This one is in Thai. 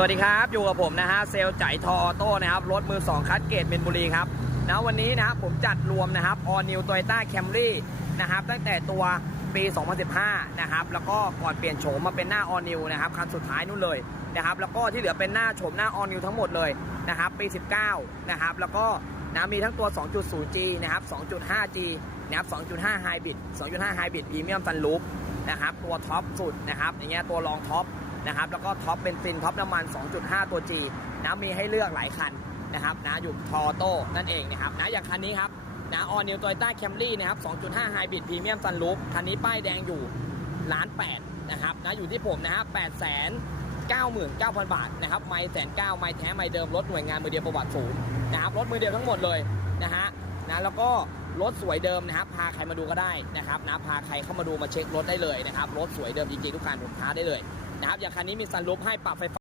สวัสดีครับ อยู่กับผมนะฮะเซลจ่ายทอออโต้นะครับ รถมือ 2 คัดเกตเมนบุรีครับนะวันนี้นะครับผมจัดรวมนะครับ All New Toyota Camry นะครับ ตั้งแต่ตัวปี 2015 นะครับ แล้วก็ก่อนเปลี่ยนโฉมมาเป็นหน้า All New นะครับ คันสุดท้ายนู่นเลยนะครับ แล้วก็ที่เหลือเป็นหน้าโฉมหน้า All New ทั้งหมดเลยนะครับ ปี 19 นะครับ แล้วก็นะมีทั้งตัว 2.0G นะครับ 2.5G นะครับ 2.5 Hybrid 2.5 Hybrid Premium Sunroof นะครับ ตัวท็อปสุดนะครับอย่างเงี้ยตัวรองท็อป นะครับ แล้วก็ท็อปเบนซินท็อปน้ำมัน 2.5 ตัว G นะมีให้เลือกหลายคันนะครับนะอยู่ทอโต้นั่นเองนะครับนะอย่างคันนี้ครับนะออนิวโตโยต้าแคมรี่นะครับ 2.5 Hybrid Premium Sunroof คันนี้ป้ายแดงอยู่ล้านแปดนะครับนะอยู่ที่ผมนะฮะ8แสน99,000บาทนะครับไม่แสนเก้าไม่แท้ไม่เดิมรถหน่วยงานมือเดียวประวัติศูนย์นะครับรถมือเดียวทั้งหมดเลยนะฮะนะแล้วก็รถสวยเดิมนะครับพาใครมาดูก็ได้นะครับนะพาใครเข้ามาดูมาเช็ครถได้เลยนะครับรถสวยเดิมจริงๆทุกคันผมท้าได้เลย นะครับอย่างคันนี้มีซันรูฟให้ปรับไฟฟ้า